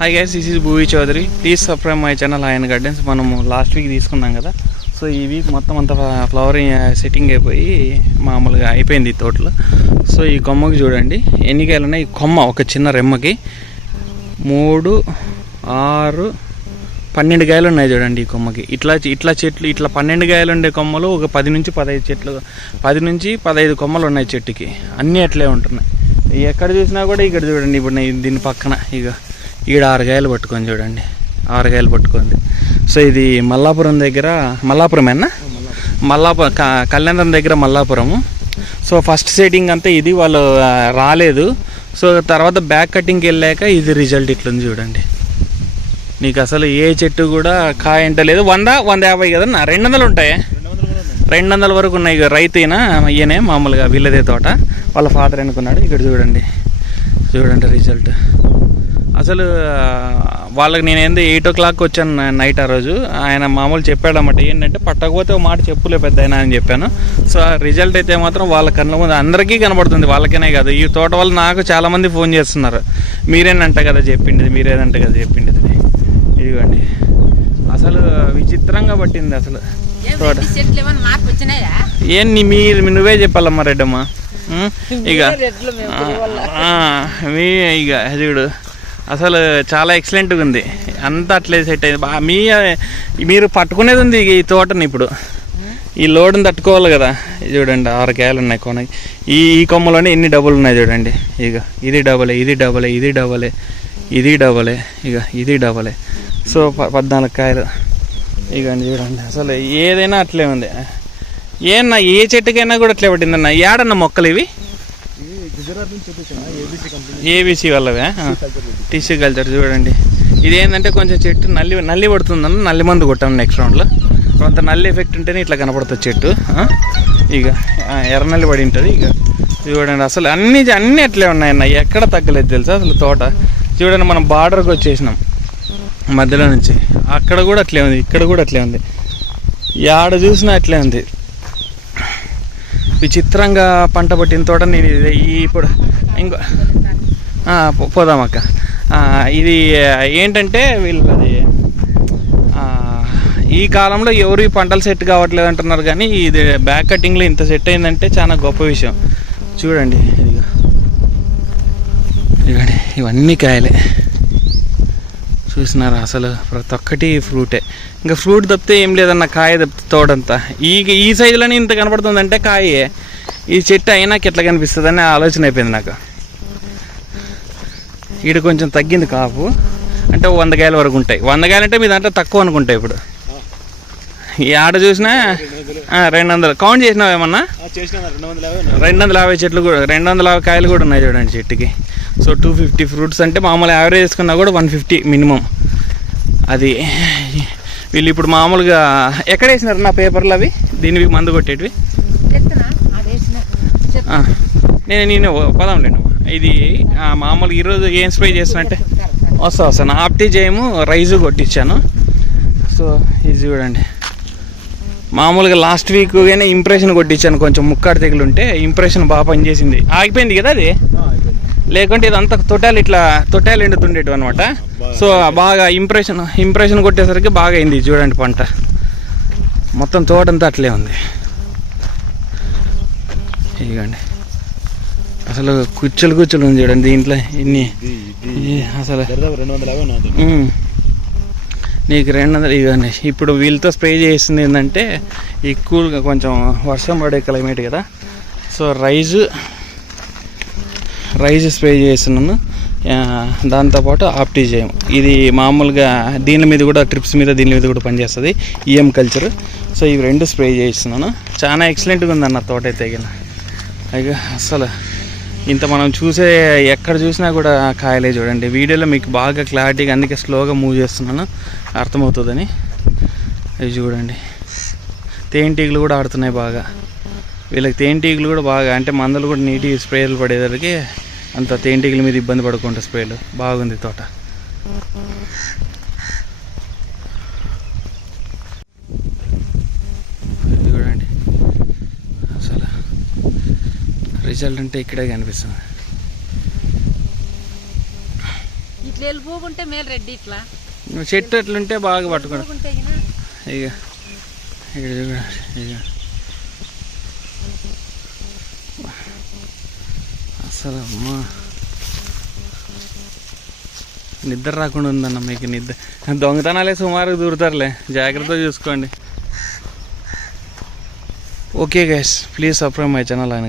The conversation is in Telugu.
Hi guys this is Bhuvi Chowdary please subscribe my channel ఆయన గార్డెన్స్ మనము లాస్ట్ వీక్ తీసుకున్నాం కదా. సో ఈ వీక్ మొత్తం అంతా ఫ్లవరింగ్ సెట్టింగ్ uh, అయిపోయి మామూలుగా అయిపోయింది ఈ తోటలో. సో ఈ కొమ్మకి చూడండి. ఎన్ని కాయలు ఉన్నాయి ఈ కొమ్మ ఒక చిన్న రెమ్మకి మూడు ఆరు పన్నెండు కాయలు ఉన్నాయి చూడండి ఈ కొమ్మకి. ఇట్లా ఇట్లా చెట్లు ఇట్లా పన్నెండు కాయలు ఉండే కొమ్మలు ఒక పది నుంచి పదహైదు చెట్లు పది నుంచి పదహైదు కొమ్మలు ఉన్నాయి చెట్టుకి. అన్నీ అట్లే ఉంటున్నాయి. ఎక్కడ చూసినా కూడా ఇక్కడ చూడండి ఇప్పుడు దీని పక్కన ఇక ఈడ ఆరుగాయలు పట్టుకొని చూడండి. ఆరుగాయలు పట్టుకోండి పట్టుకుంది. సో ఇది మల్లాపురం దగ్గర మల్లాపురమేనా? మల్లాపురం కళ్యాణం దగ్గర మల్లాపురము. సో ఫస్ట్ సెట్టింగ్ అంతా ఇది వాళ్ళు రాలేదు. సో తర్వాత బ్యాక్ కటింగ్కి వెళ్ళాక ఇది రిజల్ట్ ఇట్లుంది చూడండి. నీకు అసలు ఏ చెట్టు కూడా కాయ లేదు. వంద వంద యాభై కదన్నా? రెండు వందలు ఉంటాయి? రెండు వందల వరకు ఉన్నాయి ఇక రైతేనా? ఈయనే మామూలుగా వీళ్ళదే తోట. వాళ్ళ ఫాదర్ అనుకున్నాడు. ఇక్కడ చూడండి. చూడండి రిజల్ట్. అసలు వాళ్ళకి నేను ఏందో ఎయిట్ ఓ క్లాక్ వచ్చాను నైట్ ఆ రోజు. ఆయన మామూలు చెప్పాడన్నమాట ఏంటంటే పట్టకపోతే ఒక మాట చెప్పులే పెద్ద అని చెప్పాను. సో ఆ రిజల్ట్ అయితే మాత్రం వాళ్ళ కళ్ళ ముందు అందరికీ కనబడుతుంది వాళ్ళకనే కాదు. ఈ తోట వాళ్ళు నాకు చాలామంది ఫోన్ చేస్తున్నారు. మీరేనంట కదా చెప్పిండేది మీరేనంట కదా చెప్పిండేది ఇదిగోండి. అసలు విచిత్రంగా పట్టింది అసలు. తోట. ఏం మీరు నువ్వే చెప్పాలమ్మా రెడ్డమ్మ? ఇక వల్ల. మీ ఇక చూడు. అసలు చాలా ఎక్సలెంట్గా ఉంది. అంతా అట్లే సెట్ అయింది. బా మీ మీరు పట్టుకునేది ఉంది ఈ తోటని ఇప్పుడు. ఈ లోడుని తట్టుకోవాలి కదా. చూడండి ఆరు కాయలు ఉన్నాయి కొనకి. ఈ ఈ కొమ్మలోనే ఎన్ని డబ్బులు ఉన్నాయి చూడండి. ఇక ఇది డబలే ఇది డబలే ఇది డబలే ఇది డబలే ఇక ఇది డబలే సో ప- పద్నాలుగు కాయలు. ఇక చూడండి అసలు ఏదైనా అట్లే ఉంది. ఏమన్నా ఏ చెట్టుకైనా కూడా అట్లే పట్టిందన్న. ఏడన్న మొక్కలు ఇవి? గుజరాత్ నుంచి తెప్పించాను ఏబీసీ కంపెనీ ఏబీసీ వాళ్ళవే టిష్యూ కల్చర్ చూడండి. ఇది ఏంటంటే కొంచెం చెట్టు నల్లి నల్లి పడుతుందన్న నల్లి మందు కొట్టాను నెక్స్ట్ రౌండ్లో కొంత నల్లి ఎఫెక్ట్ ఉంటేనే ఇట్లా కనపడుతుంది చెట్టు? ఇక ఎర్ర నల్లి పడి ఉంటుంది ఇక. చూడండి అసలు అన్ని అన్నీ అట్లే ఉన్నాయన్న ఎక్కడ తగ్గలేదు తెలుసా అసలు తోట. చూడండి మనం బార్డర్కి వచ్చేసినాం మధ్యలో నుంచి. అక్కడ కూడా అట్లే ఉంది ఇక్కడ కూడా అట్లే ఉంది. యాడ చూసినా అట్లే ఉంది. విచిత్రంగా పంట పట్టిన తోట నేను ఇది ఈ ఇప్పుడు ఇంకో పోదామక్క పోదాం అక్క. ఇది ఏంటంటే వీళ్ళది అది ఈ కాలంలో ఎవరు ఈ పంటలు సెట్ కావట్లేదు అంటున్నారు కానీ ఇది బ్యాక్ కటింగ్లో ఇంత సెట్ అయిందంటే చాలా గొప్ప విషయం. చూడండి ఇదిగో. ఇవన్నీ కాయలే. చూసినారా అసలు? ప్రతి ఒక్కటి ఫ్రూటే. ఇంకా ఫ్రూట్ తప్పితే ఏం లేదన్న కాయ తప్పితే తోడంతా. ఈ ఈ సైజులోనే ఇంత కనపడుతుందంటే కాయే. ఈ చెట్టు అయినాక ఎట్లా కనిపిస్తుంది అనే ఆలోచన అయిపోయింది నాకు. ఈడ కొంచెం తగ్గింది కాపు. అంటే వంద కాయల వరకు ఉంటాయి. వంద కాయలు అంటే మీ దాంట్లో తక్కువ అనుకుంటాయి ఇప్పుడు. ఈ ఆడ చూసినా రెండు వందలు కౌంట్ చేసినావు ఏమన్నా. రెండు వందల యాభై చెట్లు కూడా రెండు వందల యాభై కాయలు కూడా ఉన్నాయి చూడండి చెట్టుకి. సో టూ ఫిఫ్టీ ఫ్రూట్స్ అంటే మామూలు యావరేజ్ వేసుకున్నా కూడా వన్ ఫిఫ్టీ మినిమం. అది వీళ్ళు ఇప్పుడు మామూలుగా ఎక్కడ వేసినారు నా పేపర్లు అవి? దీనికి మందు కొట్టేటివి? నేను నేను పదాం లేను ఇది ఆ, మామూలుగా ఈరోజు ఏం స్ప్రే చేస్తున్నట్టే వస్తా వస్తాను ఆప్టీ చేయము రైజు కొట్టించాను. సో ఇది చూడండి. మామూలుగా లాస్ట్ వీక్ కానీ ఇంప్రెషన్ కొట్టించాను. కొంచెం ముక్కాడు తెగులు ఉంటే ఇంప్రెషన్ బాగా పనిచేసింది. ఆగిపోయింది కదా అది. లేకుంటే ఇదంతా తొట్టాలు ఇట్లా తొట్టాలు ఎండుతుండేటివి అనమాట సో బాగా ఇంప్రెషన్ ఇంప్రెషన్ కొట్టేసరికి బాగా అయింది చూడండి పంట. మొత్తం తోటంతా అట్లే ఉంది. ఇదిగోండి. అసలు కుచ్చులు కుచ్చులు ఉంది చూడండి దీంట్లో ఇన్ని. అసలు. నీకు రెండు వందలు ఇవ్వండి ఇప్పుడు వీళ్ళతో స్ప్రే చేస్తుంది ఏంటంటే ఈ కూల్గా కొంచెం వర్షం పడే క్లైమేట్ కదా. సో రైజు రైజ్ స్ప్రే చేస్తున్నాను దాంతోపాటు ఆప్టిజేయం. ఇది మామూలుగా దీని మీద కూడా ట్రిప్స్ మీద దీని మీద కూడా పనిచేస్తుంది. ఈఎం కల్చర్ సో ఇవి రెండు స్ప్రే చేస్తున్నాను. చాలా ఎక్సలెంట్గా ఉందన్న తోట అయితే గిన. ఇక అసలు ఇంత మనం చూసే ఎక్కడ చూసినా కూడా కాయలే చూడండి. వీడియోలో మీకు బాగా క్లారిటీగా అందుకే స్లోగా మూవ్ చేస్తున్నాను. అర్థమవుతుందని. ఇది చూడండి. తేనెటీగలు కూడా ఆడుతున్నాయి బాగా. వీళ్ళకి తేనెటీగలు కూడా బాగా అంటే మందులు కూడా నీటి స్ప్రేలు పడేసరికి అంత తేనెటీగల మీద ఇబ్బంది పడకుండా స్ప్రేలు. బాగుంది తోట. ఇది చూడండి. అసలు రిజల్ట్ అంటే ఇక్కడే కనిపిస్తుంది. ఇట్లా వెళ్ళిపోకుంటే మేలు రెడ్డి ఇట్లా. చెట్టు ఎట్లుంటే బాగా గిన ఇక ఇక చూడు, ఇక అసలు అమ్మా నిద్ర రాకుండా ఉందన్న మీకు నిద్ర దొంగతనాలే సుమారు దూరుతారులే జాగ్రత్త చూసుకోండి okay guys please subscribe my channel ఆయన